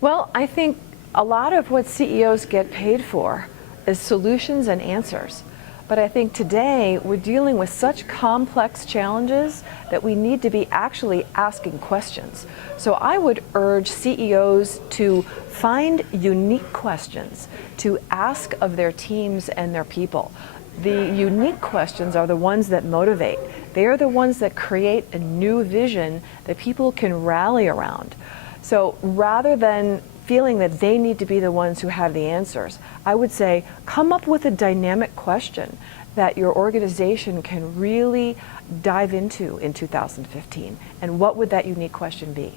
Well, I think a lot of what CEOs get paid for is solutions and answers. But I think today we're dealing with such complex challenges that we need to be actually asking questions. So I would urge CEOs to find unique questions to ask of their teams and their people. The unique questions are the ones that motivate. They are the ones that create a new vision that people can rally around. So rather than feeling that they need to be the ones who have the answers, I would say come up with a dynamic question that your organization can really dive into in 2015. And what would that unique question be?